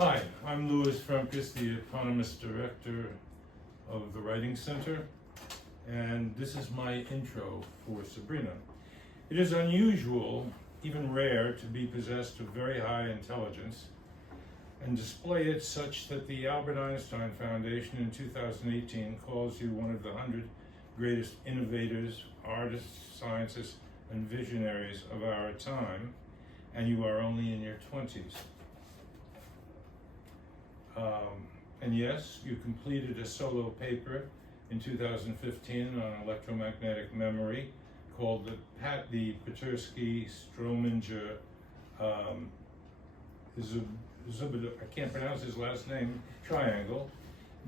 Hi, I'm Lewis Frumkes, the eponymous director of the Writing Center, and this is my intro for Sabrina. It is unusual, even rare, to be possessed of very high intelligence and display it such that the Albert Einstein Foundation in 2018 calls you one of the 100 greatest innovators, artists, scientists, and visionaries of our time, and you are only in your 20s. And yes, you completed a solo paper in 2015 on electromagnetic memory called the Pasterski-Strominger, I can't pronounce his last name, triangle,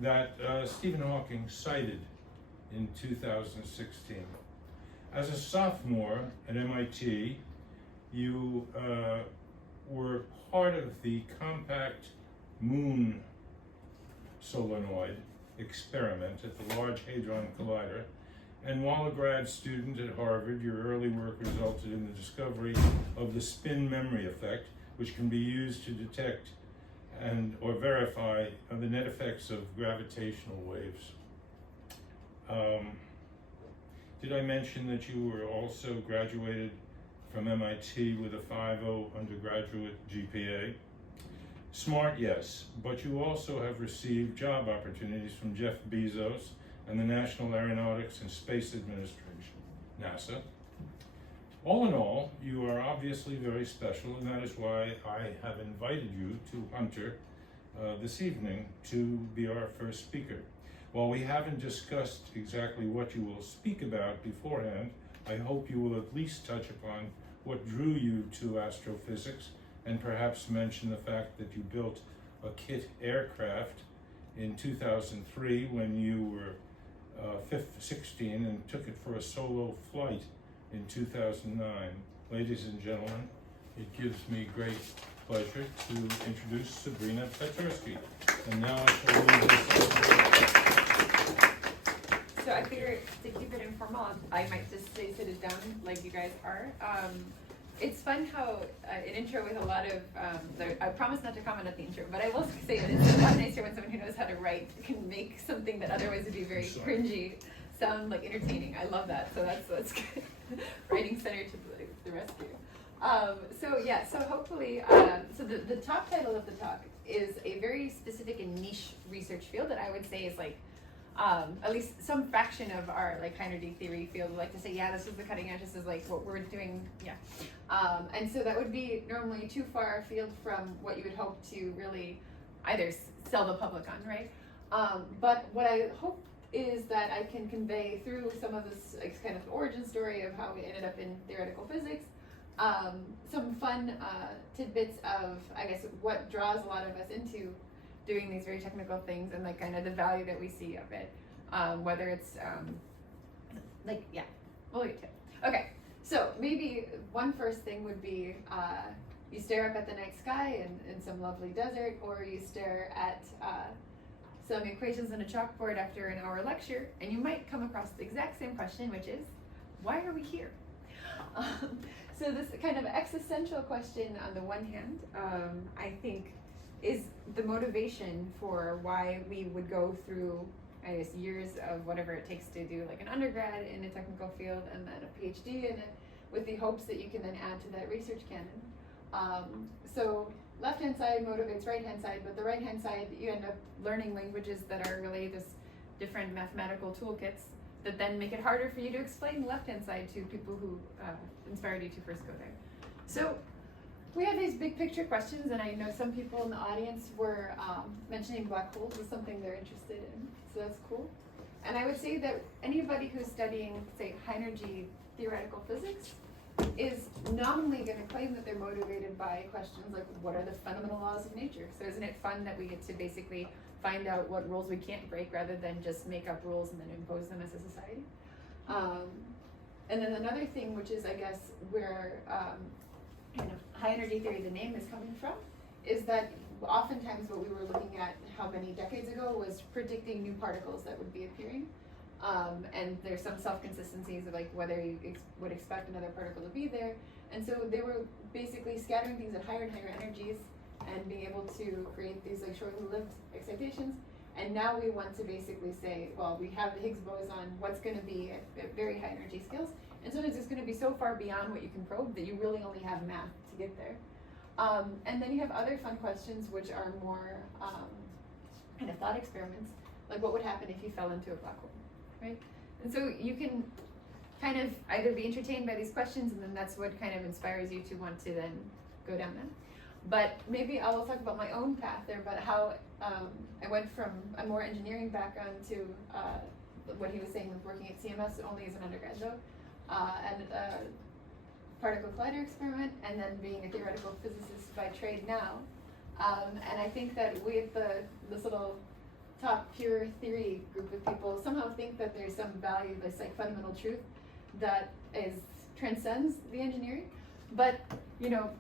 that Stephen Hawking cited in 2016. As a sophomore at MIT, you were part of the compact moon solenoid experiment at the Large Hadron Collider, and while a grad student at Harvard, your early work resulted in the discovery of the spin memory effect, which can be used to detect or verify the net effects of gravitational waves. Did I mention that you were also graduated from MIT with a 5.0 undergraduate GPA? Smart, yes, but you also have received job opportunities from Jeff Bezos and the National Aeronautics and Space Administration, NASA. All in all, you are obviously very special, and that is why I have invited you to Hunter this evening to be our first speaker. While we haven't discussed exactly what you will speak about beforehand, I hope you will at least touch upon what drew you to astrophysics, and perhaps mention the fact that you built a kit aircraft in 2003 when you were 16 and took it for a solo flight in 2009. Ladies and gentlemen, it gives me great pleasure to introduce Sabrina Pasterski. And now I shall leave this. So I figured to keep it informal, I might just say sit it down like you guys are. It's fun how an intro with a lot of, I promise not to comment on the intro, but I will say that it's a lot nicer when someone who knows how to write can make something that otherwise would be very cringy sound like entertaining. I love that, so that's good. Writing Center to the rescue. So hopefully, so the top title of the talk is a very specific and niche research field that I would say is like, at least some fraction of our like high energy theory field would like to say, yeah, this is the cutting edge, this is like what we're doing, yeah. And so that would be normally too far afield from what you would hope to really either sell the public on, right? But what I hope is that I can convey through some of this like, kind of origin story of how we ended up in theoretical physics, some fun tidbits of, I guess, what draws a lot of us into doing these very technical things and like kind of the value that we see of it, whether it's like, yeah, we'll get to it. Okay, so maybe one first thing would be you stare up at the night sky in some lovely desert, or you stare at some equations on a chalkboard after an hour lecture, and you might come across the exact same question, which is, why are we here? So this kind of existential question on the one hand, I think is the motivation for why we would go through, I guess, years of whatever it takes to do like an undergrad in a technical field and then a PhD in it, with the hopes that you can then add to that research canon. So left-hand side motivates right-hand side, but the right-hand side, you end up learning languages that are really this different mathematical toolkits that then make it harder for you to explain the left-hand side to people who inspired you to first go there. So we have these big picture questions, and I know some people in the audience were mentioning black holes as something they're interested in, so that's cool. And I would say that anybody who's studying, say, high energy theoretical physics is nominally going to claim that they're motivated by questions like, what are the fundamental laws of nature? So isn't it fun that we get to basically find out what rules we can't break rather than just make up rules and then impose them as a society? And then another thing, which is, I guess, where kind of high energy theory, the name is coming from, is that oftentimes what we were looking at how many decades ago was predicting new particles that would be appearing. And there's some self-consistencies of like whether you would expect another particle to be there. And so they were basically scattering things at higher and higher energies and being able to create these like short-lived excitations. And now we want to basically say, well, we have the Higgs boson, what's going to be at very high energy scales, and sometimes it's going to be so far beyond what you can probe that you really only have math to get there. And then you have other fun questions which are more kind of thought experiments, like what would happen if you fell into a black hole, right? And so you can kind of either be entertained by these questions, and then that's what kind of inspires you to want to then go down them. But maybe I will talk about my own path there, about how I went from a more engineering background to what he was saying with working at CMS only as an undergraduate, and particle collider experiment, and then being a theoretical physicist by trade now. And I think that we at this little top pure theory group of people somehow think that there's some value, this like fundamental truth that transcends the engineering. But you know,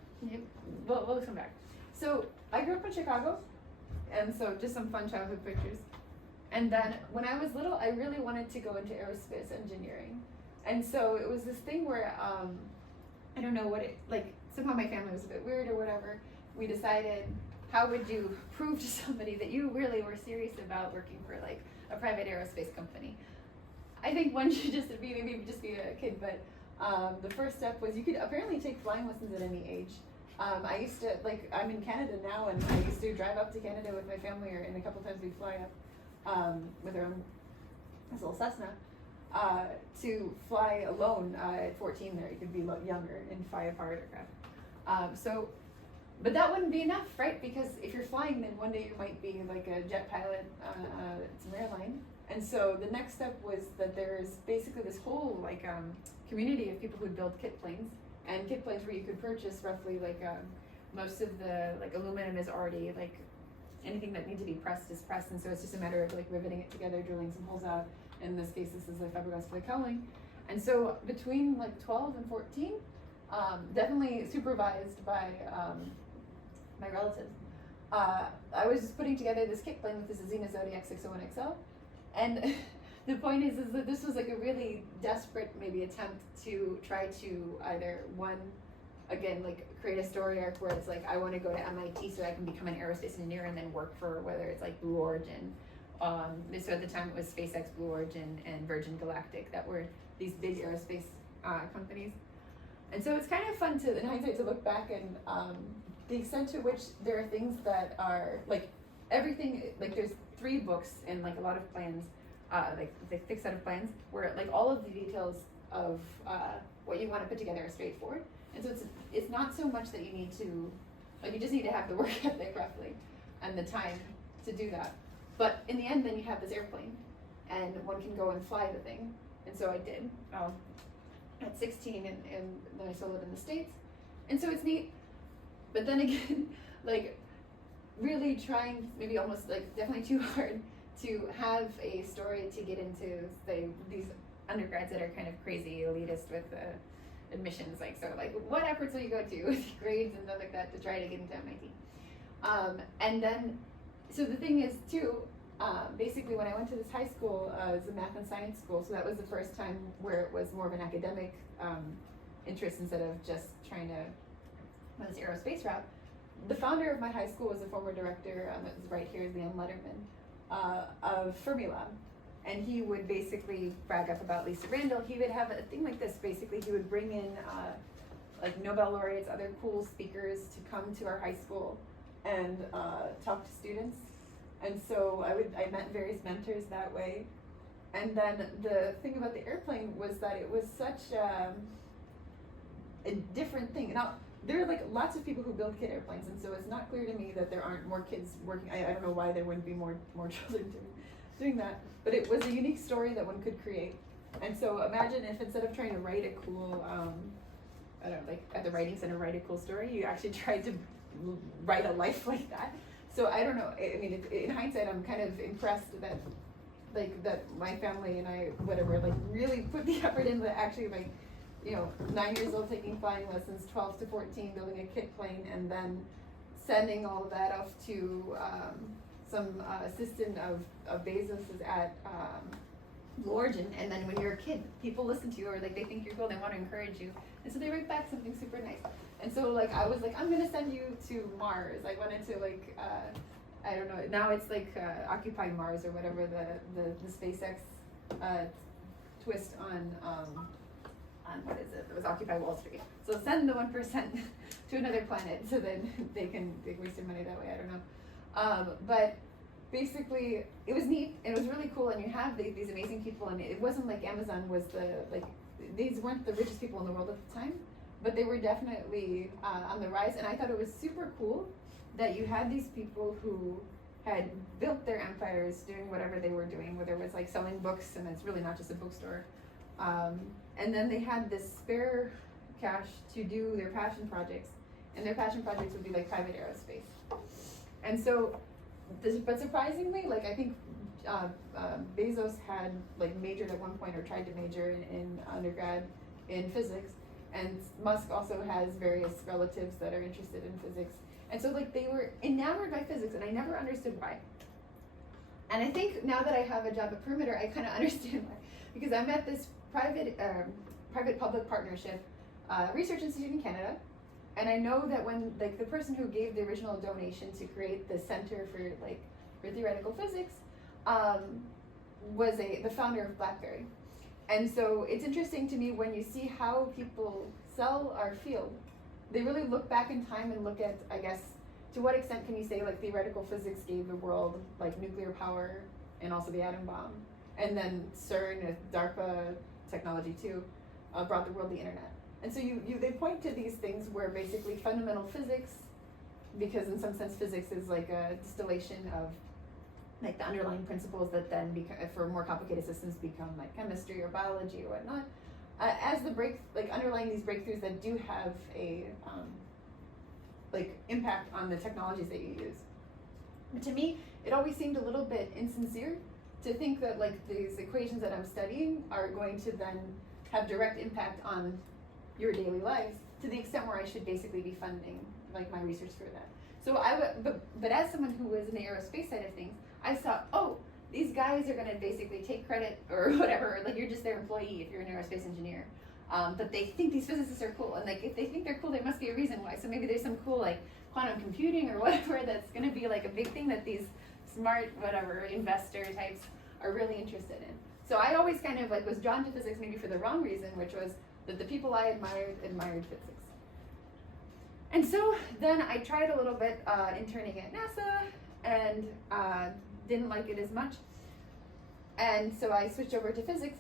we'll come back. So I grew up in Chicago, and so just some fun childhood pictures. And then when I was little, I really wanted to go into aerospace engineering. And so it was this thing where I don't know what it, like somehow my family was a bit weird or whatever. We decided, how would you prove to somebody that you really were serious about working for like a private aerospace company? I think one should just be, maybe just be a kid, but the first step was you could apparently take flying lessons at any age. I used to, like, I'm in Canada now, and I used to drive up to Canada with my family, and a couple times we'd fly up with our own this little Cessna to fly alone at 14 there. You could be younger and fly a powered aircraft. But that wouldn't be enough, right? Because if you're flying, then one day you might be like a jet pilot on some airline. And so the next step was that there's basically this whole like community of people who build kit planes, and kit planes where you could purchase roughly like most of the like aluminum is already like anything that needs to be pressed is pressed, and so it's just a matter of like riveting it together, drilling some holes out. In this case, this is like fiberglass plate cowling. And so between like 12 and 14, definitely supervised by my relatives, I was just putting together this kit plane with this Xena Zodiac 601XL. And the point is that this was like a really desperate maybe attempt to try to either one, again, like create a story arc where it's like, I want to go to MIT so I can become an aerospace engineer and then work for whether it's like Blue Origin. So at the time it was SpaceX, Blue Origin, and Virgin Galactic that were these big aerospace companies. And so it's kind of fun to, in hindsight, to look back and the extent to which there are things that are like everything, like there's 3 books and like a lot of plans, like the thick set of plans where like all of the details of what you want to put together are straightforward. And so it's not so much that you need to, like you just need to have the work ethic roughly and the time to do that. But in the end, then you have this airplane, and one can go and fly the thing. And so I did at 16, and then I sold it in the States. And so it's neat. But then again, like really trying, maybe almost like definitely too hard to have a story to get into, say, these undergrads that are kind of crazy elitist with admissions. Like, so like what efforts will you go to with grades and stuff like that to try to get into MIT? And then, so the thing is too, basically when I went to this high school, it was a math and science school, so that was the first time where it was more of an academic interest instead of just trying to go this aerospace route. The founder of my high school was a former director, that was right here, Leon Letterman, of Fermilab. And he would basically brag up about Lisa Randall. He would have a thing like this, basically. He would bring in like Nobel laureates, other cool speakers to come to our high school and talk to students. And so I met various mentors that way. And then the thing about the airplane was that it was such a different thing. Now, there are like lots of people who build kit airplanes, and so it's not clear to me that there aren't more kids working. I don't know why there wouldn't be more children doing that, but it was a unique story that one could create. And so imagine if instead of trying to write a cool, I don't know, like at the writing center, write a cool story, you actually tried to write a life like that. So I don't know, I mean, in hindsight, I'm kind of impressed that like that my family and I, whatever, like really put the effort into actually like, 9 years old taking flying lessons, 12 to 14 building a kit plane, and then sending all of that off to some assistant of Bezos's at Blue Origin. And then when you're a kid, people listen to you, or like they think you're cool, they want to encourage you, and so they write back something super nice. And And so like I was like, I'm gonna send you to Mars. I wanted to like I don't know. Now it's like Occupy Mars or whatever the SpaceX twist on what is it? It was Occupy Wall Street. So send the 1% to another planet so then they can waste their money that way. I don't know. But basically, it was neat. It was really cool, and you have these amazing people. And it wasn't like Amazon was these weren't the richest people in the world at the time, but they were definitely on the rise. And I thought it was super cool that you had these people who had built their empires doing whatever they were doing, whether it was like selling books, and it's really not just a bookstore. And then they had this spare cash to do their passion projects, and their passion projects would be like private aerospace. And so, but surprisingly, like I think Bezos had like majored at one point or tried to major in undergrad in physics, and Musk also has various relatives that are interested in physics. And so like they were enamored by physics, and I never understood why. And I think now that I have a job at Perimeter, I kind of understand why, because I'm at this private-public partnership research institute in Canada, and I know that when like the person who gave the original donation to create the Center for Theoretical Physics was the founder of BlackBerry. And so it's interesting to me when you see how people sell our field. They really look back in time and look at, I guess, to what extent can you say like theoretical physics gave the world like nuclear power and also the atom bomb, and then CERN with DARPA technology too brought the world the internet. And so they point to these things where basically fundamental physics, because in some sense physics is like a distillation of like the underlying principles that then for more complicated systems become like chemistry or biology or whatnot. As underlying these breakthroughs that do have a impact on the technologies that you use. But to me, it always seemed a little bit insincere to think that like these equations that I'm studying are going to then have direct impact on your daily lives to the extent where I should basically be funding like my research for that. So but as someone who was in the aerospace side of things, I saw, oh, these guys are going to basically take credit or whatever, like you're just their employee if you're an aerospace engineer. But they think these physicists are cool, and like if they think they're cool, there must be a reason why. So maybe there's some cool like quantum computing or whatever that's going to be like a big thing that these smart whatever investor types are really interested in. So I always kind of like was drawn to physics maybe for the wrong reason, which was that the people I admired physics. And so then I tried a little bit interning at NASA and didn't like it as much. And so I switched over to physics.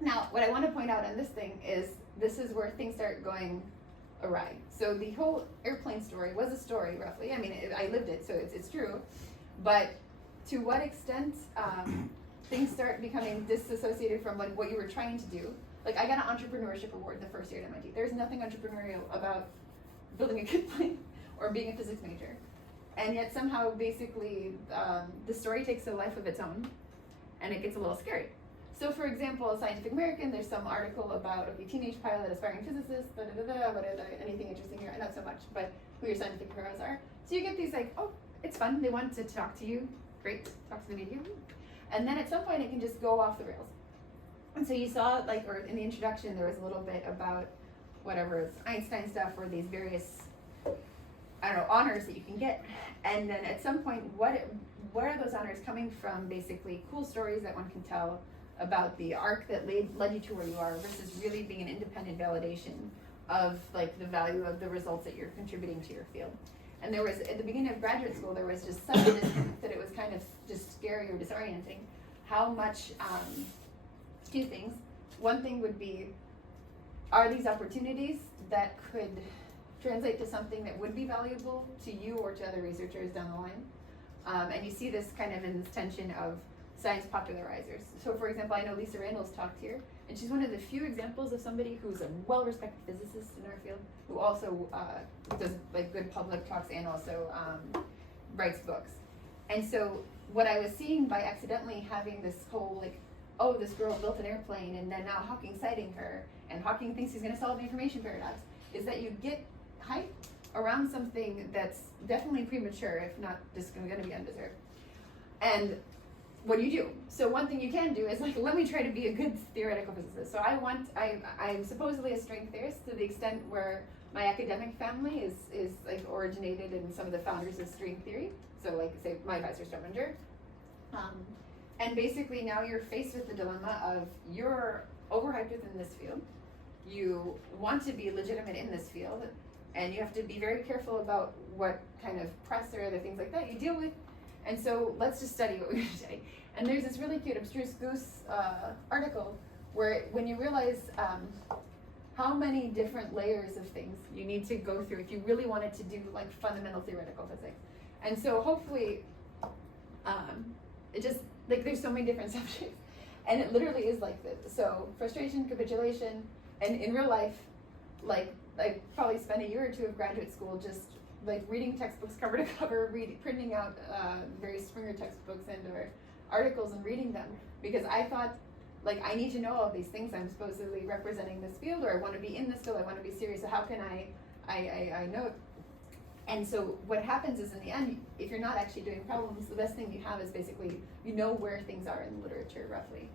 Now, what I want to point out on this thing is this is where things start going awry. So the whole airplane story was a story, roughly. I mean, I lived it, so it's true. But to what extent things start becoming disassociated from like what you were trying to do. Like I got an entrepreneurship award in the first year at MIT. There's nothing entrepreneurial about building a good plane or being a physics major. And yet somehow basically the story takes a life of its own and it gets a little scary. So for example, Scientific American, there's some article about a teenage pilot, aspiring physicist, anything interesting here? Not so much, but who your scientific heroes are. So you get these like, oh, it's fun, they want to talk to you, great, talk to the media. And then at some point it can just go off the rails. And so you saw like, or in the introduction, there was a little bit about whatever, it's Einstein stuff or these various, I don't know, honors that you can get. And then at some point, where are those honors coming from? Basically cool stories that one can tell about the arc that led you to where you are versus really being an independent validation of like the value of the results that you're contributing to your field. And there was, at the beginning of graduate school, there was just such a disconnect that it was kind of just scary or disorienting how much, two things. One thing would be, are these opportunities that could translate to something that would be valuable to you or to other researchers down the line? And you see this kind of in this tension of science popularizers. So for example, I know Lisa Randall's talked here, and she's one of the few examples of somebody who's a well-respected physicist in our field, who also does like good public talks and also writes books. And so what I was seeing by accidentally having this whole like, oh, this girl built an airplane and then now Hawking citing her, and Hawking thinks he's gonna solve the information paradox, is that you get hype around something that's definitely premature, if not just gonna be undeserved. And what do you do? So one thing you can do is like, let me try to be a good theoretical physicist. So I'm supposedly a string theorist to the extent where My academic family is like originated in some of the founders of string theory. So like say my advisor Strominger. And basically now you're faced with the dilemma of you're overhyped within this field. You want to be legitimate in this field, and you have to be very careful about what kind of press or other things like that you deal with. And so let's just study what we're going to study. And there's this really cute Abstruse Goose article where when you realize how many different layers of things you need to go through if you really wanted to do like fundamental theoretical physics. And so hopefully it just, like there's so many different subjects. And it literally is like this. So frustration, capitulation, and in real life, like I probably spent a year or two of graduate school just like reading textbooks cover to cover, printing out various Springer textbooks and or articles and reading them, because I thought, like, I need to know all these things. I'm supposedly representing this field, or I want to be in this field, I want to be serious, so how can I know it? And so what happens is in the end, if you're not actually doing problems, the best thing you have is basically, you know where things are in the literature roughly.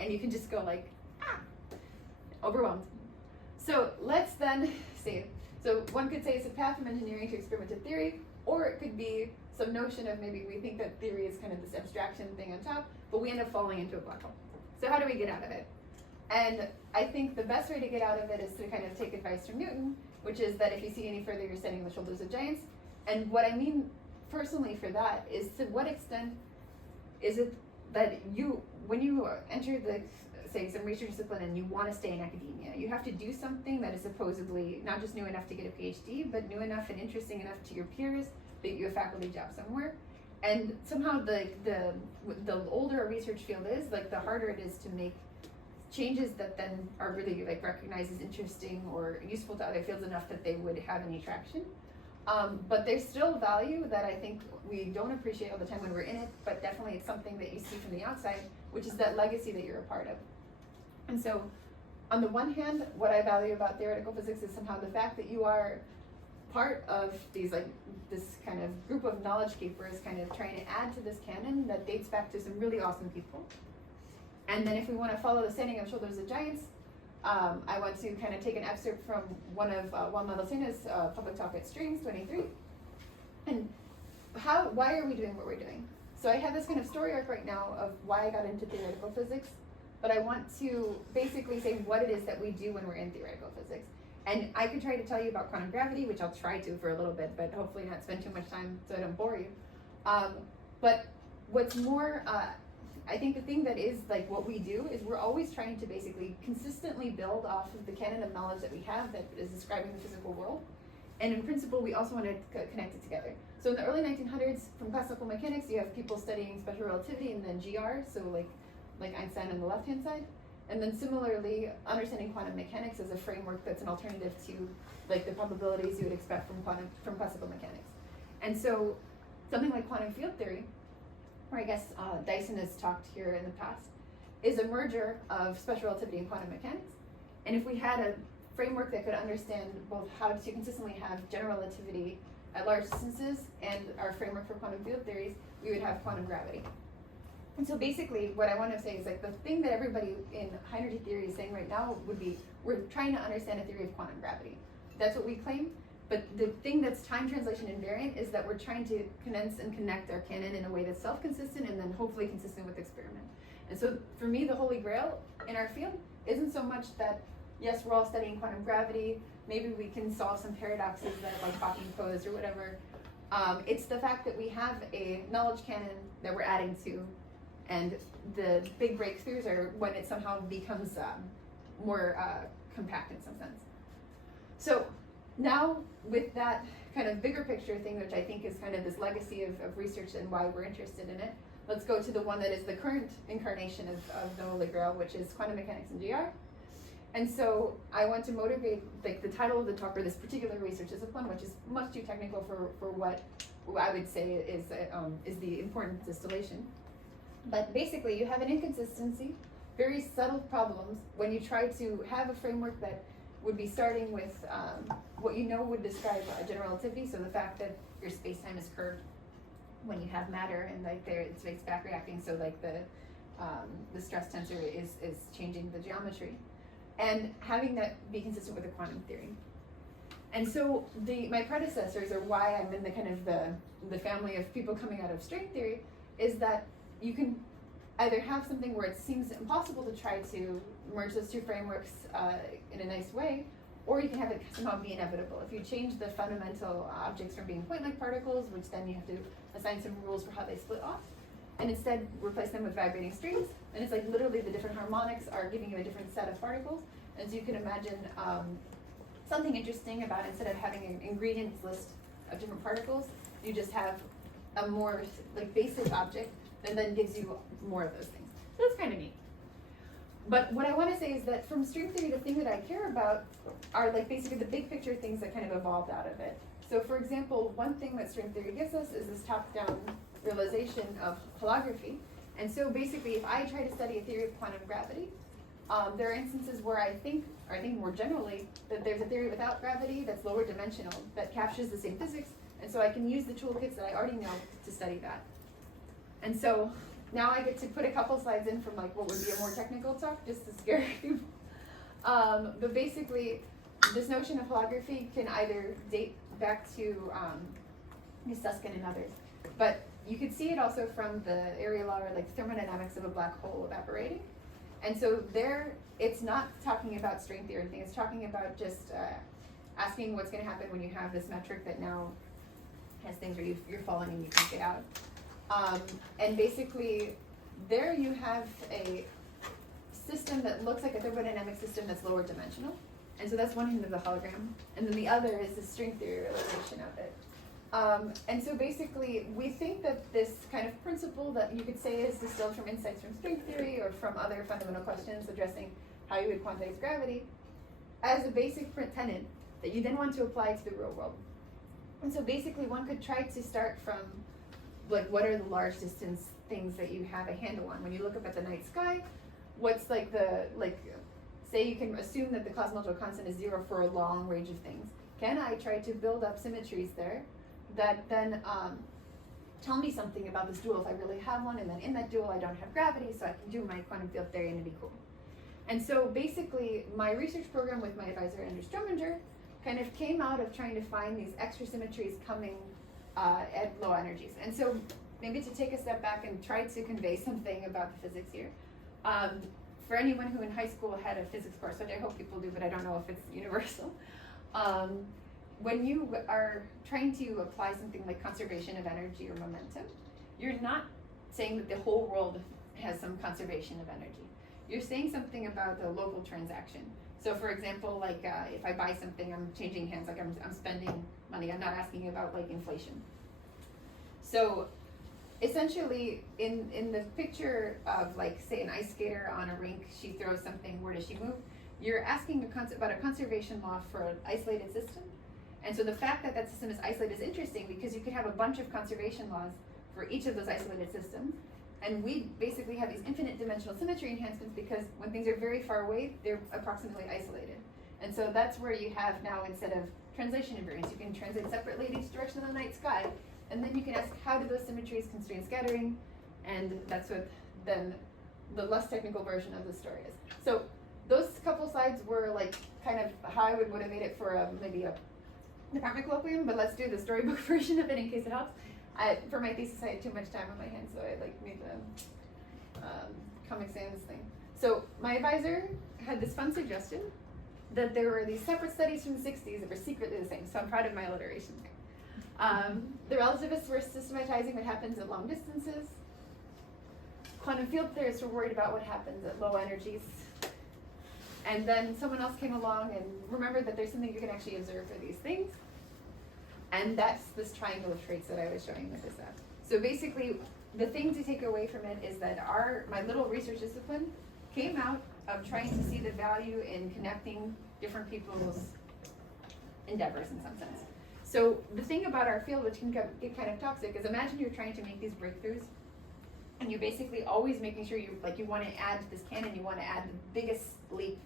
And you can just go like, overwhelmed. So let's then see. So one could say it's a path from engineering to experimental theory, or it could be some notion of maybe we think that theory is kind of this abstraction thing on top, but we end up falling into a black hole. So how do we get out of it? And I think the best way to get out of it is to kind of take advice from Newton, which is that if you see any further, you're standing on the shoulders of giants. And what I mean personally for that is, to what extent is it that you, when you enter the, say, some research discipline and you want to stay in academia, you have to do something that is supposedly not just new enough to get a PhD, but new enough and interesting enough to your peers that you have a faculty job somewhere. And somehow the older a research field is, like the harder it is to make changes that then are really like recognized as interesting or useful to other fields enough that they would have any traction. But there's still value that I think we don't appreciate all the time when we're in it, but definitely it's something that you see from the outside, which is that legacy that you're a part of. And so on the one hand, what I value about theoretical physics is somehow the fact that you are part of these, like, this kind of group of knowledge keepers kind of trying to add to this canon that dates back to some really awesome people. And then if we want to follow the standing on shoulders of giants, I want to kind of take an excerpt from one of Juan Madalcena's public talk at Strings 23. And why are we doing what we're doing? So I have this kind of story arc right now of why I got into theoretical physics, but I want to basically say what it is that we do when we're in theoretical physics. And I could try to tell you about quantum gravity, which I'll try to for a little bit, but hopefully not spend too much time so I don't bore you. But what's more, I think the thing that is like what we do is we're always trying to basically consistently build off of the canon of knowledge that we have that is describing the physical world. And in principle, we also want to connect it together. So in the early 1900s, from classical mechanics, you have people studying special relativity and then GR, so like Einstein on the left-hand side. And then similarly, understanding quantum mechanics as a framework that's an alternative to like the probabilities you would expect from classical mechanics. And so something like quantum field theory, or I guess Dyson has talked here in the past, is a merger of special relativity and quantum mechanics. And if we had a framework that could understand both how to consistently have general relativity at large distances and our framework for quantum field theories, we would have quantum gravity. And so basically what I want to say is like the thing that everybody in high energy theory is saying right now would be, we're trying to understand a theory of quantum gravity. That's what we claim. But the thing that's time translation invariant is that we're trying to condense and connect our canon in a way that's self-consistent and then hopefully consistent with experiment. And so for me, the holy grail in our field isn't so much that, yes, we're all studying quantum gravity, maybe we can solve some paradoxes that like Hawking posed or whatever. It's the fact that we have a knowledge canon that we're adding to, and the big breakthroughs are when it somehow becomes more compact in some sense. So now with that kind of bigger picture thing, which I think is kind of this legacy of research and why we're interested in it, let's go to the one that is the current incarnation of the Holy Grail, which is quantum mechanics and GR. And so I want to motivate, like the title of the talk for this particular research discipline, which is much too technical for what I would say is the important distillation. But basically you have an inconsistency, very subtle problems when you try to have a framework that would be starting with what you know would describe general relativity, so the fact that your space-time is curved when you have matter and like it's back reacting, so like the stress tensor is changing the geometry, and having that be consistent with the quantum theory. And so my predecessors, or why I'm in the kind of the family of people coming out of string theory, is that you can either have something where it seems impossible to try to merge those two frameworks in a nice way, or you can have it somehow be inevitable. If you change the fundamental objects from being point-like particles, which then you have to assign some rules for how they split off, and instead replace them with vibrating strings, and it's like literally the different harmonics are giving you a different set of particles. And so you can imagine something interesting about, instead of having an ingredients list of different particles, you just have a more like basic object that then gives you more of those things. So that's kind of neat. But what I want to say is that from string theory, the thing that I care about are like basically the big picture things that kind of evolved out of it. So for example, one thing that string theory gives us is this top-down realization of holography. And so basically, if I try to study a theory of quantum gravity, there are instances where I think more generally, that there's a theory without gravity that's lower dimensional, that captures the same physics, and so I can use the toolkits that I already know to study that. And so now I get to put a couple slides in from like what would be a more technical talk, just to scare people. But basically, this notion of holography can either date back to Susskind and others, but you could see it also from the area law, or like thermodynamics of a black hole evaporating. And so there, it's not talking about string theory or anything, it's talking about just asking what's going to happen when you have this metric that now has things where you're falling and you can't get out. And basically, there you have a system that looks like a thermodynamic system that's lower dimensional. And so that's one end of the hologram. And then the other is the string theory realization of it. And so basically, we think that this kind of principle that you could say is distilled from insights from string theory or from other fundamental questions addressing how you would quantize gravity as a basic tenet that you then want to apply to the real world. And so basically, one could try to start from like, what are the large distance things that you have a handle on? When you look up at the night sky, what's like say you can assume that the cosmological constant is 0 for a long range of things. Can I try to build up symmetries there that then tell me something about this dual if I really have one, and then in that dual I don't have gravity, so I can do my quantum field theory and it'd be cool. And so basically, my research program with my advisor, Andrew Strominger, kind of came out of trying to find these extra symmetries coming at low energies. And so maybe to take a step back and try to convey something about the physics here. For anyone who in high school had a physics course, which I hope people do, but I don't know if it's universal, when you are trying to apply something like conservation of energy or momentum, you're not saying that the whole world has some conservation of energy. You're saying something about the local transaction. So for example, like if I buy something, I'm changing hands, like I'm spending money. I'm not asking about like inflation. So essentially, in the picture of like, say, an ice skater on a rink, she throws something, where does she move? You're asking about a conservation law for an isolated system. And so the fact that that system is isolated is interesting because you could have a bunch of conservation laws for each of those isolated systems. And we basically have these infinite dimensional symmetry enhancements because when things are very far away, they're approximately isolated. And so that's where you have now, instead of translation invariance, you can translate separately in each direction of the night sky. And then you can ask, how do those symmetries constrain scattering? And that's what then the less technical version of the story is. So those couple slides were like kind of how I would motivate it for maybe a department colloquium, but let's do the storybook version of it in case it helps. For my thesis, I had too much time on my hands, so I made the Comic Sans thing. So my advisor had this fun suggestion that there were these separate studies from the 60s that were secretly the same, so I'm proud of my alliteration. The relativists were systematizing what happens at long distances. Quantum field theorists were worried about what happens at low energies. And then someone else came along and remembered that there's something you can actually observe for these things. And that's this triangle of traits that I was showing with this app. So basically, the thing to take away from it is that my little research discipline came out of trying to see the value in connecting different people's endeavors in some sense. So the thing about our field, which can get kind of toxic, is imagine you're trying to make these breakthroughs, and you're basically always making sure you want to add to this canon, you want to add the biggest leap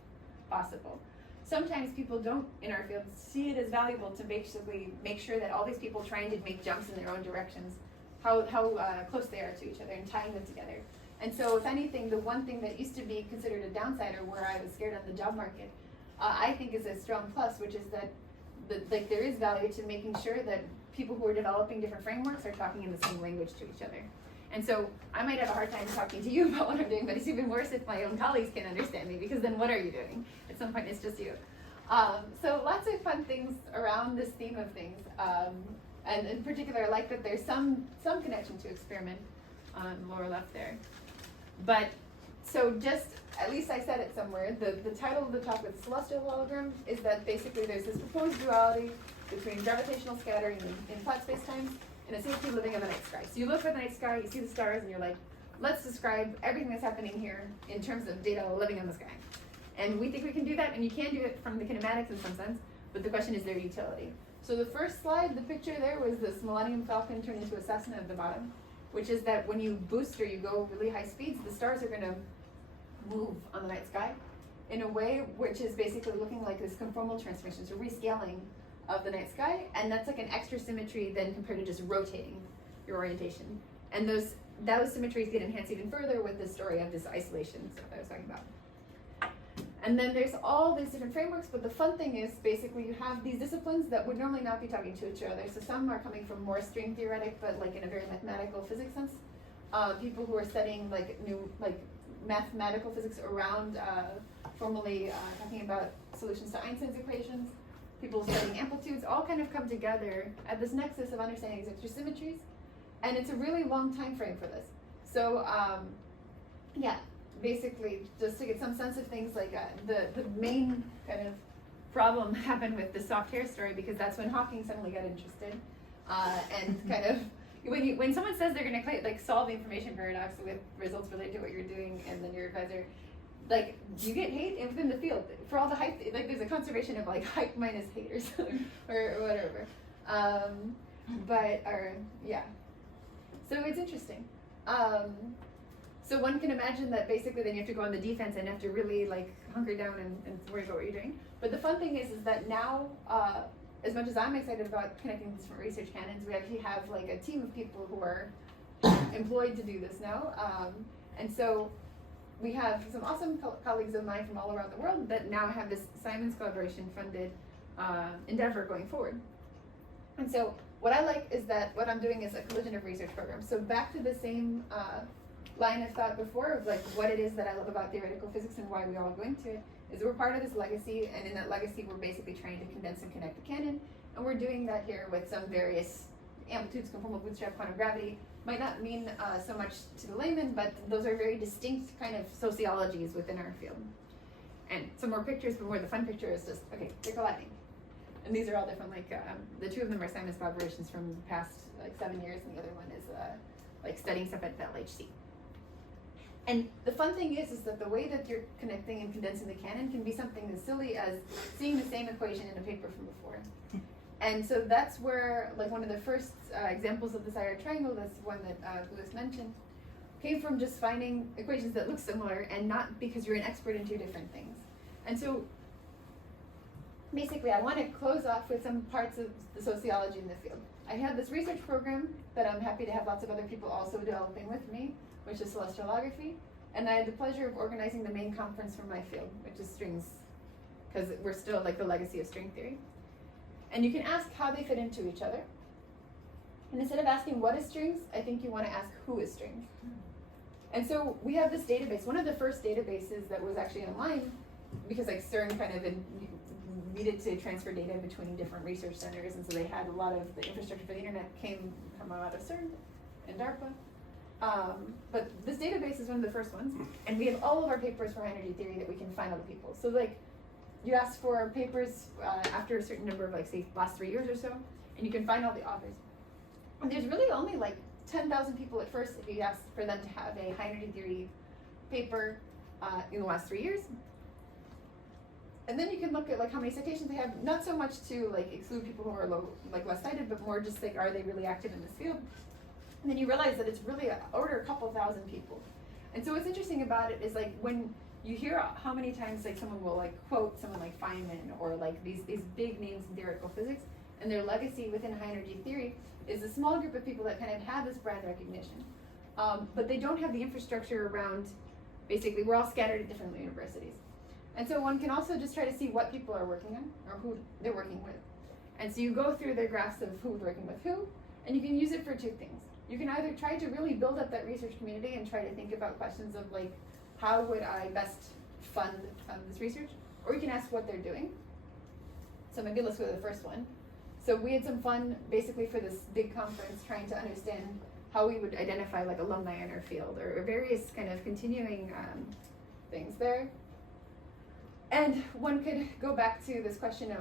possible. Sometimes people don't, in our field, see it as valuable to basically make sure that all these people trying to make jumps in their own directions, how close they are to each other and tying them together. And so if anything, the one thing that used to be considered a downside, or where I was scared on the job market, I think is a strong plus, which is that like there is value to making sure that people who are developing different frameworks are talking in the same language to each other. And so I might have a hard time talking to you about what I'm doing, but it's even worse if my own colleagues can't understand me, because then what are you doing? At some point it's just you. So lots of fun things around this theme of things. And in particular, I like that there's some connection to experiment on the lower left there. But so just, at least I said it somewhere, the title of the talk with the celestial hologram is that basically there's this proposed duality between gravitational scattering in flat spacetimes and a single living in the night sky. So you look at the night sky, you see the stars, and you're like, let's describe everything that's happening here in terms of data living in the sky. And we think we can do that, and you can do it from the kinematics in some sense, but the question is their utility. So the first slide, the picture there was this Millennium Falcon turned into a Cessna at the bottom, which is that when you boost or you go really high speeds, the stars are going to move on the night sky in a way which is basically looking like this conformal transformation, so rescaling of the night sky, and that's like an extra symmetry then compared to just rotating your orientation. And those symmetries get enhanced even further with the story of this isolation stuff I was talking about. And then there's all these different frameworks, but the fun thing is basically you have these disciplines that would normally not be talking to each other. So some are coming from more string theoretic, but like in a very mathematical physics sense. People who are studying like mathematical physics around formally talking about solutions to Einstein's equations. People studying amplitudes all kind of come together at this nexus of understanding these extra symmetries. And it's a really long time frame for this. So yeah. Basically, just to get some sense of things, like the main kind of problem happened with the soft hair story, because that's when Hawking suddenly got interested, and kind of when someone says they're going to like solve the information paradox with results related to what you're doing, and then your advisor, like, you get hate within the field for all the hype. Like, there's a conservation of like hype minus haters or whatever. Yeah. So it's interesting. So one can imagine that basically then you have to go on the defense and have to really like hunker down and worry about what you're doing. But the fun thing is that now, as much as I'm excited about connecting these different research canons, we actually have like a team of people who are employed to do this now. And so we have some awesome colleagues of mine from all around the world that now have this Simons Collaboration funded endeavor going forward. And so what I like is that what I'm doing is a collision of research programs. So back to the same line of thought before of like what it is that I love about theoretical physics and why we all go into it, is we're part of this legacy, and in that legacy we're basically trying to condense and connect the canon, and we're doing that here with some various amplitudes, conformal bootstrap, quantum gravity. Might not mean so much to the layman, but those are very distinct kind of sociologies within our field. And some more pictures, but more the fun picture is just, okay, they're colliding. And these are all different, like the two of them are Simons collaborations from the past like 7 years, and the other one is like studying stuff at the LHC. And the fun thing is that the way that you're connecting and condensing the canon can be something as silly as seeing the same equation in a paper from before. And so that's where, like, one of the first examples of this IR triangle, that's one that Lewis mentioned, came from just finding equations that look similar, and not because you're an expert in two different things. And so basically I want to close off with some parts of the sociology in the field. I have this research program that I'm happy to have lots of other people also developing with me, which is celestialography, and I had the pleasure of organizing the main conference for my field, which is strings, because we're still like the legacy of string theory. And you can ask how they fit into each other. And instead of asking what is strings, I think you want to ask who is strings. And so we have this database, one of the first databases that was actually online, because like CERN kind of needed to transfer data between different research centers, and so they had a lot of the infrastructure for the internet came from out of CERN and DARPA. But this database is one of the first ones, and we have all of our papers for high energy theory that we can find other people. So like, you ask for papers after a certain number of like, say, last 3 years or so, and you can find all the authors. And there's really only like 10,000 people at first if you ask for them to have a high energy theory paper in the last 3 years. And then you can look at like how many citations they have, not so much to like exclude people who are less cited, but more just like, are they really active in this field? And then you realize that it's really over a couple thousand people. And so what's interesting about it is like when you hear how many times like someone will like quote someone like Feynman or like these big names in theoretical physics, and their legacy within high energy theory is a small group of people that kind of have this brand recognition. But they don't have the infrastructure around, basically we're all scattered at different universities. And so one can also just try to see what people are working on or who they're working with. And so you go through the graphs of who's working with who, and you can use it for two things. You can either try to really build up that research community and try to think about questions of like, how would I best fund this research? Or you can ask what they're doing. So maybe let's go to the first one. So we had some fun basically for this big conference trying to understand how we would identify like alumni in our field or various kind of continuing things there. And one could go back to this question of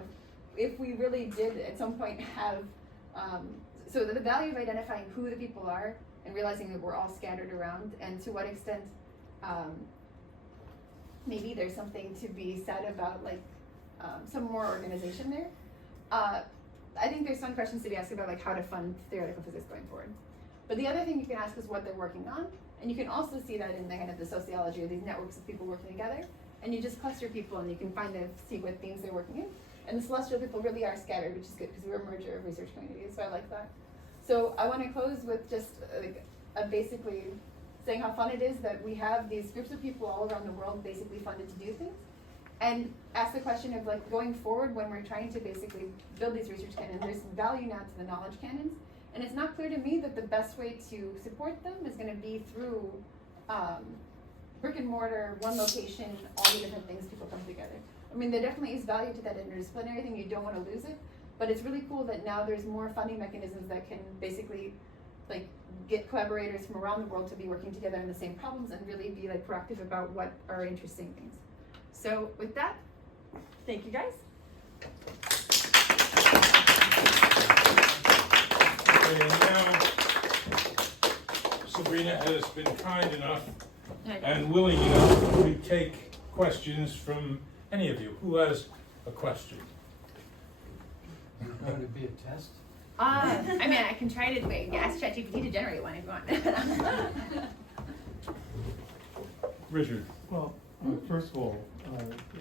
if we really did at some point have, so the value of identifying who the people are and realizing that we're all scattered around, and to what extent maybe there's something to be said about like some more organization there. I think there's some questions to be asked about like how to fund theoretical physics going forward. But the other thing you can ask is what they're working on, and you can also see that in the kind of the sociology of these networks of people working together. And you just cluster people and you can see what themes they're working in. And the celestial people really are scattered, which is good because we're a merger of research communities, so I like that. So I want to close with just basically saying how fun it is that we have these groups of people all around the world basically funded to do things. And ask the question of like going forward when we're trying to basically build these research canons, there's value now to the knowledge canons. And it's not clear to me that the best way to support them is going to be through brick and mortar, one location, all the different things people come together. I mean, there definitely is value to that interdisciplinary thing. You don't want to lose it, but it's really cool that now there's more funding mechanisms that can basically like get collaborators from around the world to be working together on the same problems and really be like proactive about what are interesting things. So with that, thank you guys. Okay, and now Sabrina has been kind enough and willing enough to take questions from any of you. Who has a question? Going to be a test? I mean, I can try to ask ChatGPT to generate one if you want. Richard. Well, first of all,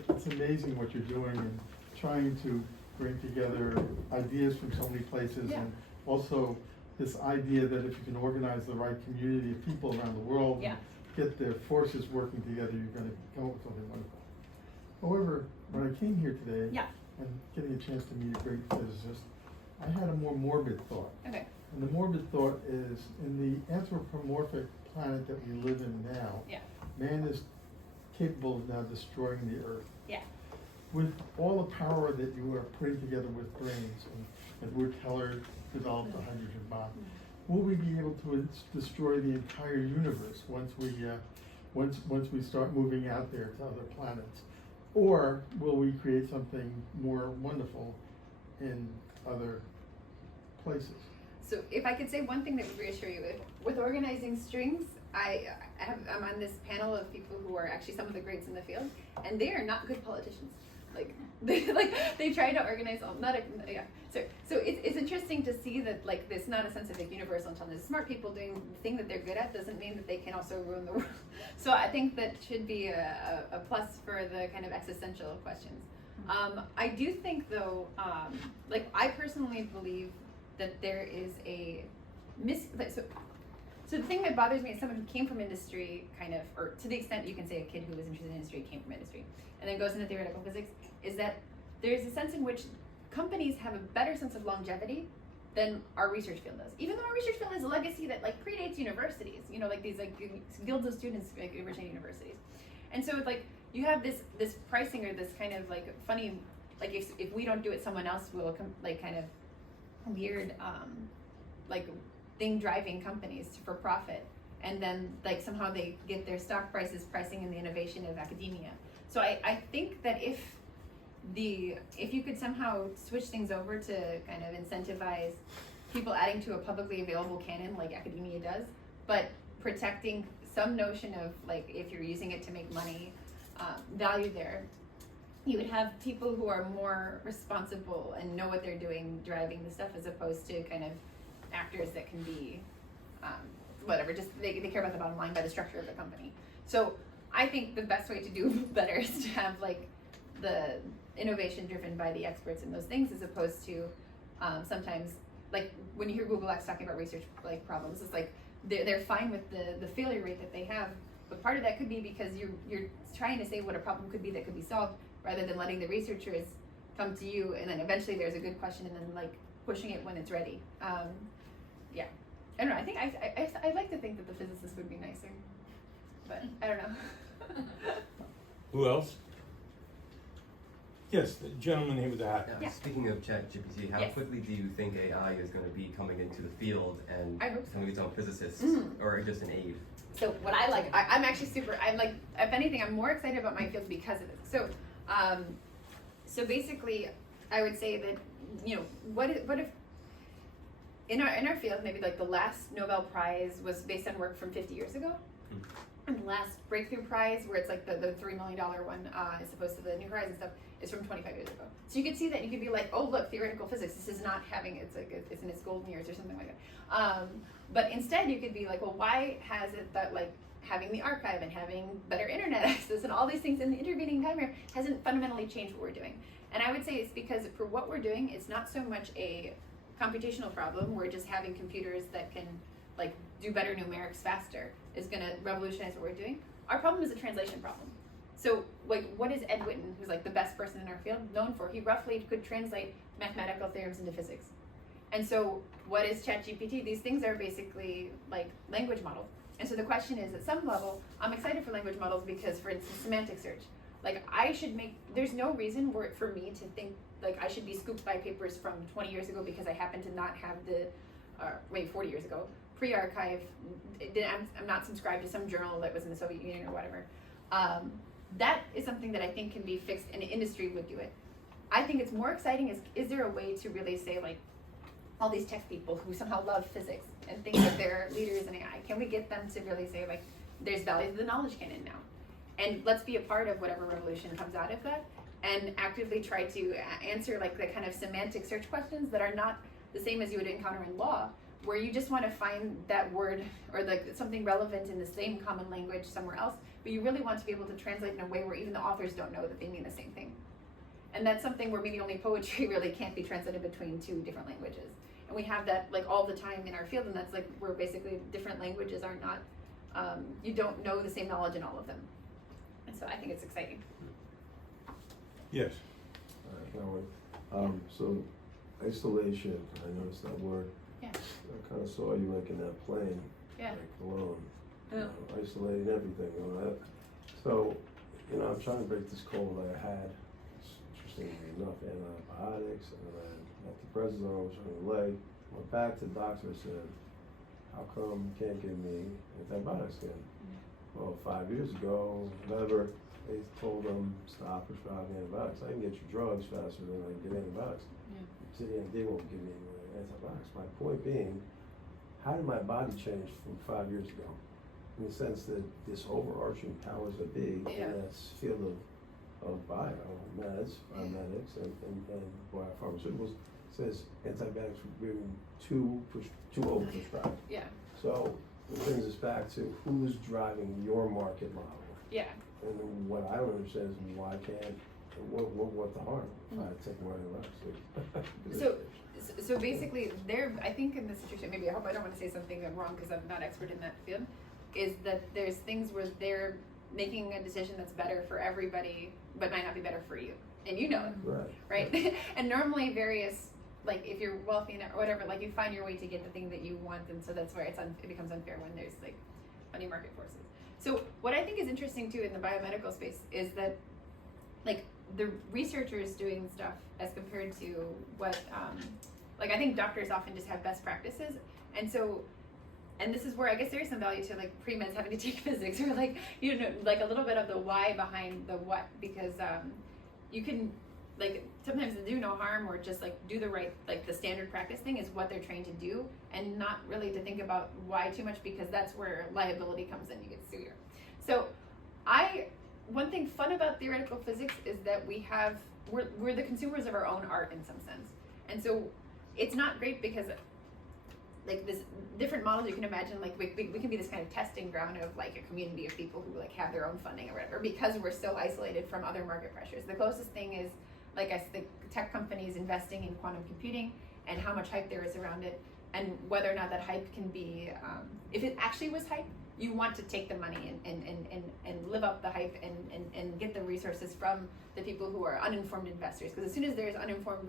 it's amazing what you're doing and trying to bring together ideas from so many places, Yeah. and also this idea that if you can organize the right community of people around the world, Yeah. get their forces working together, you're going to come up with something wonderful. However, when I came here today Yeah. and getting a chance to meet a great physicist, I had a more morbid thought. Okay. And the morbid thought is, in the anthropomorphic planet that we live in now, Yeah. man is capable of now destroying the earth. Yeah. With all the power that you are putting together with brains, and Edward Teller developed the hydrogen bomb, will we be able to destroy the entire universe once we start moving out there to other planets? Or will we create something more wonderful in other places? So if I could say one thing that would reassure you, with organizing strings, I'm on this panel of people who are actually some of the greats in the field, and they are not good politicians. They try to organize So it's interesting to see that like there's not a sense of like universal intelligence. Smart people doing the thing that they're good at doesn't mean that they can also ruin the world. So I think that should be a plus for the kind of existential questions. I do think though, I personally believe that there is a so the thing that bothers me is someone who came from industry or to the extent you can say a kid who was interested in industry came from industry and then goes into theoretical physics, is that there's a sense in which companies have a better sense of longevity than our research field does. Even though our research field has a legacy that predates universities, these guilds of students originating universities. And so it's you have this pricing or this kind of funny, if we don't do it, someone else will kind of weird thing driving companies for profit, and then somehow they get their stock prices pricing in the innovation of academia. So I think that if you could somehow switch things over to kind of incentivize people adding to a publicly available canon like academia does, but protecting some notion of if you're using it to make money, value there, you would have people who are more responsible and know what they're doing driving the stuff, as opposed to kind of actors that can be just they care about the bottom line by the structure of the company. So I think the best way to do better is to have the innovation driven by the experts in those things, as opposed to sometimes when you hear Google X talking about research problems, it's they're fine with the failure rate that they have, but part of that could be because you're trying to say what a problem could be that could be solved, rather than letting the researchers come to you, and then eventually there's a good question, and then like pushing it when it's ready. Yeah, I don't know. I think I'd like to think that the physicists would be nicer, but I don't know. Who else? Yes, the gentleman here with the hat. Yeah. Speaking of ChatGPT, how Yes. quickly do you think AI is going to be coming into the field and I hope so. becoming its own physicists, Mhm. or just an aid? So what I like, I'm actually I'm like, if anything, I'm more excited about my field because of it. So, so basically, I would say that, you know, what if in our field, maybe like the last Nobel Prize was based on work from 50 years ago, and the last breakthrough prize, where it's like the $3 million one, as opposed to the New Horizons stuff, is from 25 years ago. So you could see that, you could be like, oh look, theoretical physics, this is not having, it's in its golden years or something like that. But instead you could be like, well, why has it that like having the archive and having better internet access and all these things in the intervening time here hasn't fundamentally changed what we're doing? And I would say it's because for what we're doing, it's not so much a computational problem. We're just having computers that can like do better numerics faster is going to revolutionize what we're doing. Our problem is a translation problem. So like, what is Ed Witten, who's like the best person in our field, known for? He roughly could translate mathematical theorems into physics. And so what is ChatGPT? These things are basically like language models. And so the question is, at some level, I'm excited for language models because, for instance, semantic search. Like there's no reason for me to think like I should be scooped by papers from 20 years ago because I happen to not have 40 years ago, pre-archive, I'm not subscribed to some journal that was in the Soviet Union or whatever. That is something that I think can be fixed, and industry would do it. I think it's more exciting is there a way to really say like, all these tech people who somehow love physics and think that they're leaders in AI, can we get them to really say like, there's value to the knowledge canon now? And let's be a part of whatever revolution comes out of that, and actively try to answer like the kind of semantic search questions that are not the same as you would encounter in law, where you just want to find that word or like something relevant in the same common language somewhere else, but you really want to be able to translate in a way where even the authors don't know that they mean the same thing. And that's something where maybe only poetry really can't be translated between two different languages. And we have that like all the time in our field, and that's like where basically different languages are not, you don't know the same knowledge in all of them. And so I think it's exciting. Yes. So isolation, I noticed that word. Yeah. I kind of saw you like in that plane, Yeah. like alone, Yeah. Isolating everything. So, I'm trying to break this cold that I had. It's interestingly enough, antibiotics, and then antiprednisone, which on the leg. Went back to the doctor and said, how come you can't give me antibiotics again? Well, 5 years ago, whatever, they told them stop prescribing antibiotics. I can get you drugs faster than I can get antibiotics. So yeah, they won't give me any antibiotics. My point being, how did my body change from 5 years ago? In the sense that this overarching powers that be in that field of biomeds, biomedics, and biopharmaceuticals says antibiotics were being too overprescribed. Yeah. So it brings us back to who's driving your market model. Yeah. And what I don't understand is why can't, what the harm if I take more antibiotics? So basically, I think in this situation, maybe I hope I don't want to say something wrong because I'm not expert in that field, is that there's things where they're making a decision that's better for everybody, but might not be better for you, and you know it, right? And normally, like if you're wealthy or whatever, like you find your way to get the thing that you want, and so that's where it becomes unfair when there's like funny market forces. So what I think is interesting too in the biomedical space is that like the researchers doing stuff as compared to what like I think doctors often just have best practices, and so this is where I guess there is some value to like pre-meds having to take physics, or like like a little bit of the why behind the what, because you can like sometimes do no harm or just like do the right, like the standard practice thing is what they're trained to do, and not really to think about why too much, because that's where liability comes in. You get sued. So one thing fun about theoretical physics is that we're the consumers of our own art in some sense, and so it's not great because like this different models you can imagine, like we can be this kind of testing ground of like a community of people who like have their own funding or whatever, because we're so isolated from other market pressures. The closest thing is like the tech companies investing in quantum computing and how much hype there is around it, and whether or not that hype can be, if it actually was hype, you want to take the money and live up the hype and get the resources from the people who are uninformed investors. Because as soon as there's uninformed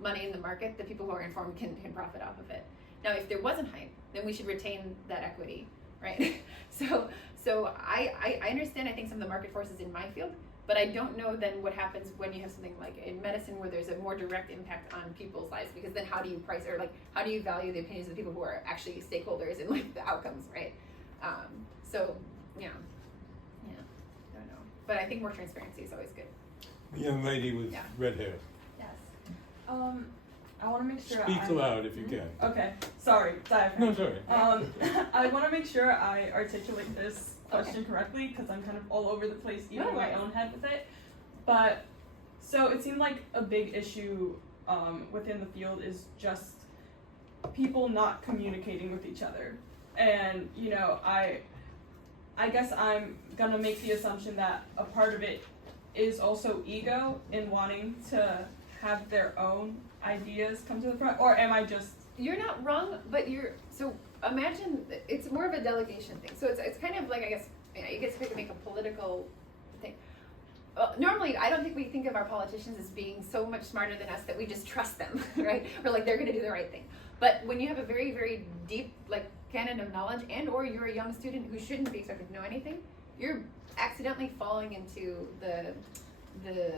money in the market, the people who are informed can profit off of it. Now, if there wasn't hype, then we should retain that equity, right? So I understand, I think, some of the market forces in my field, but I don't know then what happens when you have something like in medicine where there's a more direct impact on people's lives, because then how do you price, or like how do you value the opinions of the people who are actually stakeholders in like the outcomes, right? So yeah, I don't know, but I think more transparency is always good. The young lady with Yeah. red hair. Yes. I want to make sure Speak aloud if you can. Okay, sorry, diaphragm. No, sorry. I want to make sure I articulate this question correctly, because I'm kind of all over the place, even in my own head with it. But, so it seemed like a big issue within the field is just people not communicating with each other. And, you know, I guess I'm going to make the assumption that a part of it is also ego in wanting to have their own ideas come to the front, or am I just... You're not wrong, but so imagine, it's more of a delegation thing. So it's kind of like, I guess, you guess we could make a political thing. Normally, I don't think we think of our politicians as being so much smarter than us that we just trust them, right? Or like they're gonna do the right thing. But when you have a very, very deep like canon of knowledge, and or you're a young student who shouldn't be expected to know anything, you're accidentally falling into the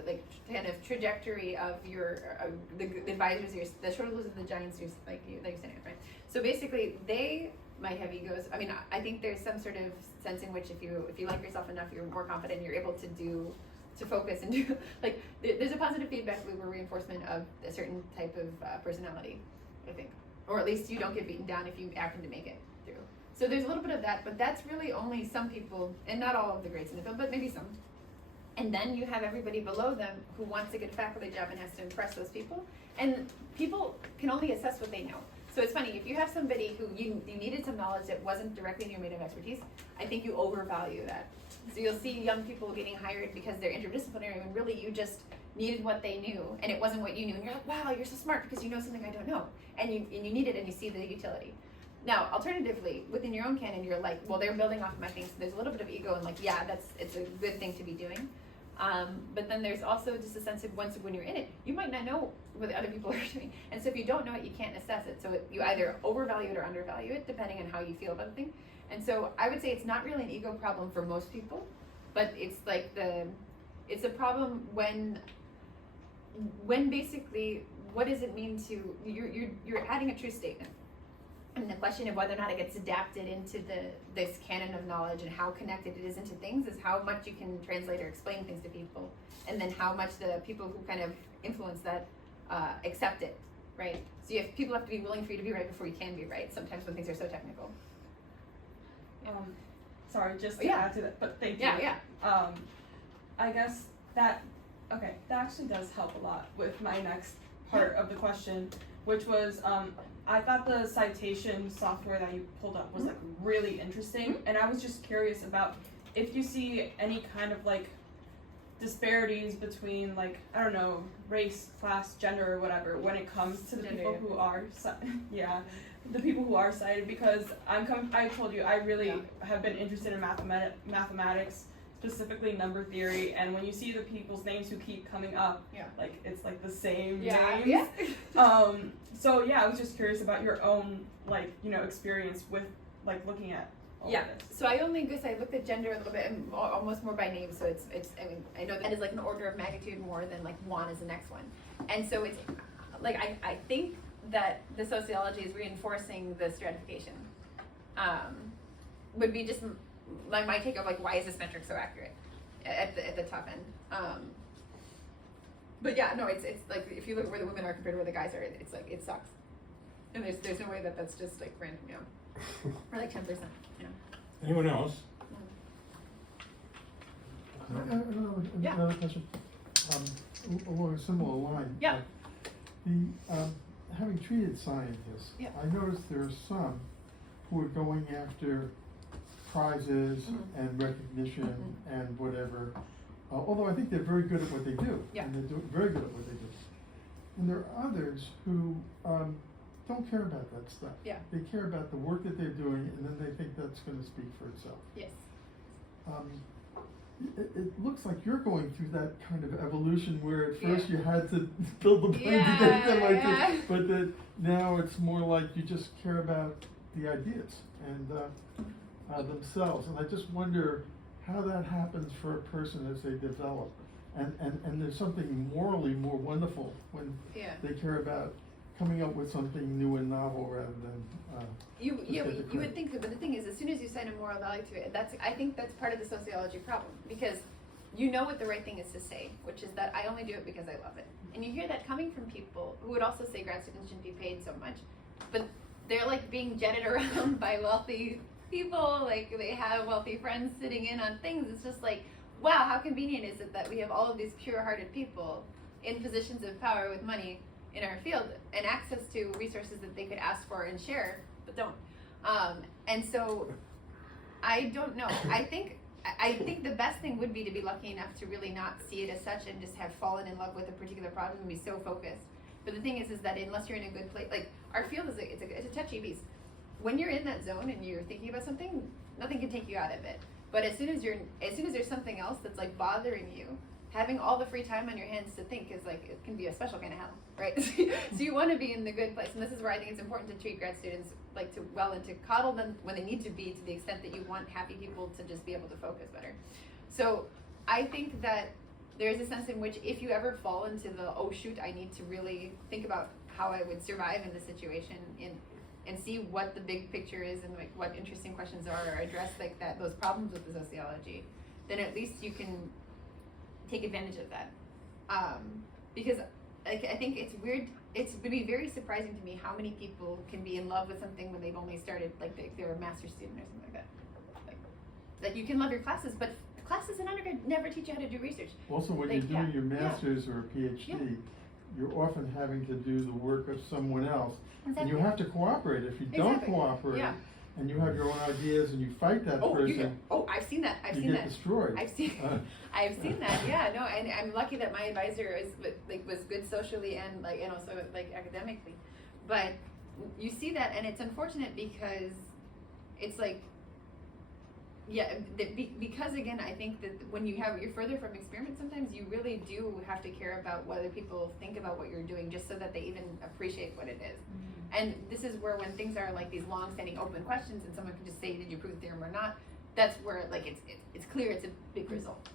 like kind of trajectory of your the advisors, the shoulders of the giants, like you're saying, right? So basically, they might have egos. I mean, I think there's some sort of sense in which if you like yourself enough, you're more confident, and you're able to focus and do like there's a positive feedback loop or reinforcement of a certain type of personality, I think, or at least you don't get beaten down if you happen to make it through. So there's a little bit of that, but that's really only some people, and not all of the greats in the field, but maybe some. And then you have everybody below them who wants to get a faculty job and has to impress those people. And people can only assess what they know. So it's funny, if you have somebody who you needed some knowledge that wasn't directly in your domain of expertise, I think you overvalue that. So you'll see young people getting hired because they're interdisciplinary, when really you just needed what they knew, and it wasn't what you knew. And you're like, wow, you're so smart because you know something I don't know. And you need it, and you see the utility. Now, alternatively, within your own canon, you're like, well, they're building off my things. So there's a little bit of ego, and like, yeah, it's a good thing to be doing. But then there's also just a sense of when you're in it, you might not know what the other people are doing. And so if you don't know it, you can't assess it. So you either overvalue it or undervalue it, depending on how you feel about the thing. And so I would say it's not really an ego problem for most people, but it's like it's a problem when basically, what does it mean to, you're adding a true statement. And the question of whether or not it gets adapted into this canon of knowledge and how connected it is into things is how much you can translate or explain things to people, and then how much the people who kind of influence that accept it, right? So people have to be willing for you to be right before you can be right, sometimes when things are so technical. Sorry, just to add to that, but thank you. Yeah. I guess that actually does help a lot with my next part of the question, which was, I thought the citation software that you pulled up was like really interesting, and I was just curious about if you see any kind of like disparities between, like, I don't know, race, class, gender, or whatever when it comes to the people who are the people who are cited, because I told you I really have been interested in mathematics, specifically number theory, and when you see the people's names who keep coming up, like it's like the same names. So I was just curious about your own, like, you know, experience with like looking at all of this. So I looked at gender a little bit, and almost more by name. So it's I mean, I know that is like an order of magnitude more than like one is the next one, and so it's like I think that the sociology is reinforcing the stratification. Would be just my take of like, why is this metric so accurate at the top end? But yeah, no, it's like if you look at where the women are compared to where the guys are, it's like it sucks, and there's no way that's just like random, or like 10%. Anyone else? Another question, along a similar line. Yeah. Having treated scientists, I noticed there are some who are going after prizes and recognition and whatever, although I think they're very good at what they do, and they're very good at what they do. And there are others who don't care about that stuff. Yeah. They care about the work that they're doing, and then they think that's gonna speak for itself. Yes. It looks like you're going through that kind of evolution where at first Yeah. you had to build the brain to Yeah, get them like yeah. this, but that now it's more like you just care about the ideas and themselves. And I just wonder how that happens for a person as they develop. And there's something morally more wonderful when Yeah. they care about coming up with something new and novel rather than You Just get the would credit. think so, but the thing is, as soon as you assign a moral value to it, I think that's part of the sociology problem, because you know what the right thing is to say, which is that I only do it because I love it. And you hear that coming from people who would also say grad students shouldn't be paid so much, but they're like being jetted around by wealthy people, like they have wealthy friends sitting in on things. It's just like, wow, how convenient is it that we have all of these pure-hearted people in positions of power with money in our field and access to resources that they could ask for and share, but don't. And so I don't know. I think the best thing would be to be lucky enough to really not see it as such and just have fallen in love with a particular problem and be so focused. But the thing is that unless you're in a good place, like our field is it's a touchy beast. When you're in that zone and you're thinking about something, nothing can take you out of it. But as soon as there's something else that's like bothering you, having all the free time on your hands to think is like, it can be a special kind of hell, right? So you want to be in the good place, and this is where I think it's important to treat grad students like and to coddle them when they need to be, to the extent that you want happy people to just be able to focus better. So I think that there's a sense in which if you ever fall into the, oh shoot, I need to really think about how I would survive in this situation and see what the big picture is and like what interesting questions are, or address like those problems with the sociology, then at least you can take advantage of that. Because like, I think it's weird, it would be very surprising to me how many people can be in love with something when they've only started, like they're a master's student or something like that. Like you can love your classes, but classes in undergrad never teach you how to do research. Also, when you're doing your master's or a PhD, you're often having to do the work of someone else. And you have to cooperate. If you don't cooperate, and you have your own ideas and you fight that person, I've seen that. you get destroyed. I've seen that. Yeah, no, and I'm lucky that my advisor was good socially and also academically. But you see that, and it's unfortunate because it's like, because again, I think that when you're further from experiment, sometimes you really do have to care about what other people think about what you're doing, just so that they even appreciate what it is. Mm-hmm. And this is where when things are like these long-standing open questions, and someone can just say, "Did you prove the theorem or not?" That's where like it's clear it's a big result.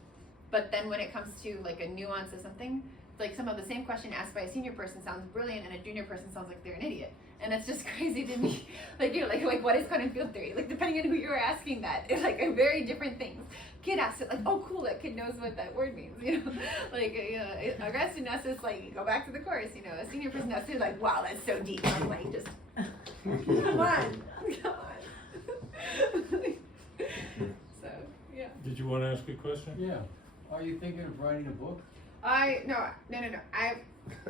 But then when it comes to like a nuance of something, like some of the same question asked by a senior person sounds brilliant, and a junior person sounds like they're an idiot. And that's just crazy to me. Like, like what is quantum field theory? Like, depending on who you're asking that, it's like a very different thing. Kid asks it like, oh, cool, that kid knows what that word means, Like, a grad student asks us, like, go back to the course, a senior person asks it, like, wow, that's so deep. I'm like, just, come on. So, yeah. Did you want to ask a question? Yeah. Are you thinking of writing a book? No.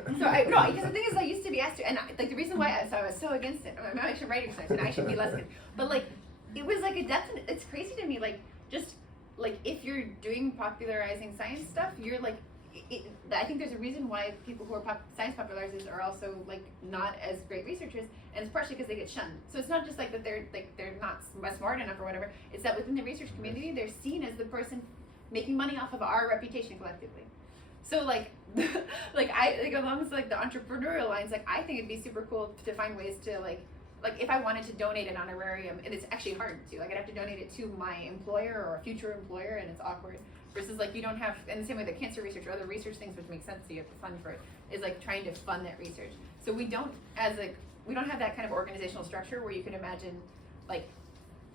Because the thing is, I used to be asked to, and like the reason why I was so against it. I'm actually writing science, and I should be less good. But like, it was like a definite. It's crazy to me. Like, just like if you're doing popularizing science stuff, you're like, I think there's a reason why people who are science popularizers are also like not as great researchers, and it's partially because they get shunned. So it's not just like that they're not smart enough or whatever. It's that within the research community, they're seen as the person making money off of our reputation collectively. So like, along like the entrepreneurial lines, like I think it'd be super cool to find ways to like if I wanted to donate an honorarium, and it's actually hard to, like I'd have to donate it to my employer or a future employer, and it's awkward. Versus like you don't have, in the same way that cancer research or other research things which make sense, so you have to fund for it, is like trying to fund that research. So we don't have that kind of organizational structure where you can imagine like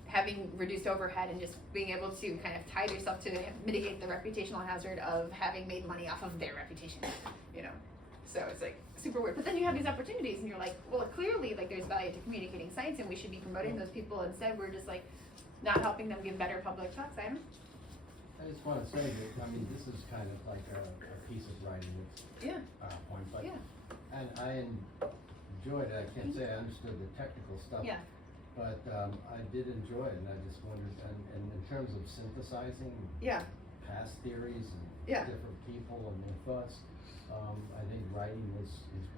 having reduced overhead and just being able to kind of tie yourself to mitigate the reputational hazard of having made money off of their reputation, So it's like super weird. But then you have these opportunities and you're like, well, clearly like there's value to communicating science and we should be promoting those people. Instead, we're just like not helping them give better public talks. I just want to say that, this is kind of like a piece of writing that's PowerPoint, but and I enjoyed it. I can't say I understood the technical stuff. Yeah. But I did enjoy it, and I just wondered, and in terms of synthesizing past theories and Yeah. different people and their thoughts. I think writing is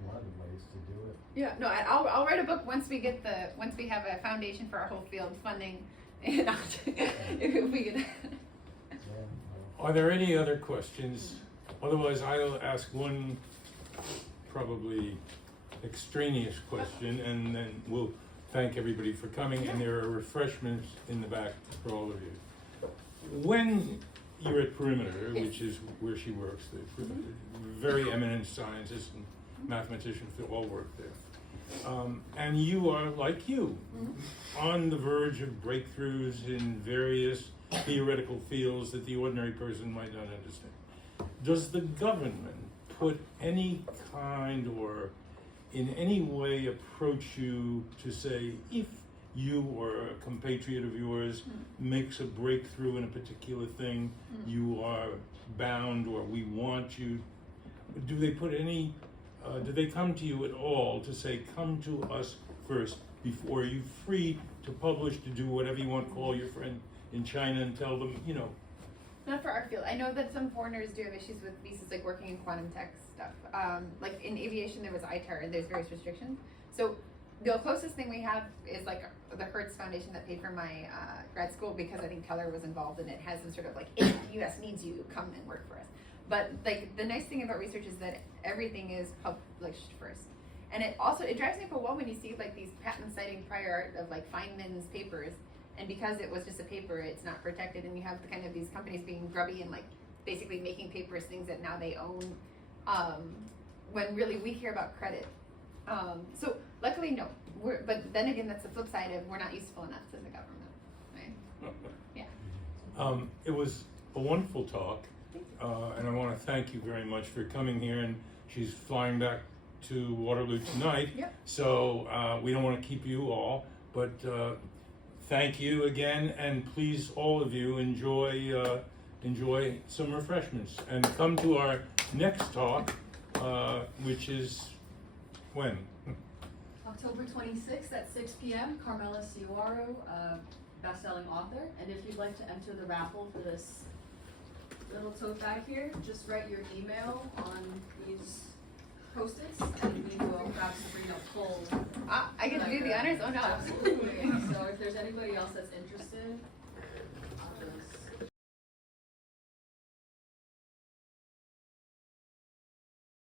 one of the ways to do it. Yeah, no, I'll write a book once we have a foundation for our whole field funding, and if we get. Are there any other questions? Otherwise, I'll ask one probably extraneous question, and then we'll thank everybody for coming, and there are refreshments in the back for all of you. When you're at Perimeter, Yes. which is where she works, the very eminent scientists and mathematicians that all work there, and you are, like you, on the verge of breakthroughs in various theoretical fields that the ordinary person might not understand. Does the government put any kind or in any way approach you to say, if you or a compatriot of yours makes a breakthrough in a particular thing, you are bound, or we want you? Do they put any, do they come to you at all to say, come to us first before you're free to publish, to do whatever you want, call your friend in China and tell them, you know? Not for our field. I know that some foreigners do have issues with visas, like working in quantum tech stuff. Like in aviation, there was ITAR, and there's various restrictions. So the closest thing we have is like the Hertz Foundation that paid for my grad school, because I think Keller was involved, and it has some sort of like, if the U.S. needs you, come and work for us. But like the nice thing about research is that everything is published first. And it drives me up a wall when you see like these patent citing prior art of like Feynman's papers, and because it was just a paper, it's not protected, and you have the kind of these companies being grubby and like basically making papers things that now they own, when really we care about credit. So luckily, no. But then again, that's the flip side of we're not useful enough to the government, right? Yeah. It was a wonderful talk, and I want to thank you very much for coming here. And she's flying back to Waterloo tonight, Yep. So we don't want to keep you all, but thank you again, and please, all of you, enjoy some refreshments, and come to our next talk, which is when? October 26th at 6 p.m. Carmela Ciuaro, best-selling author. And if you'd like to enter the raffle for this little tote bag here, just write your email on these Post-its, and we will have Sabrina pull. I get to do the honors? Oh no. Absolutely. So if there's anybody else that's interested,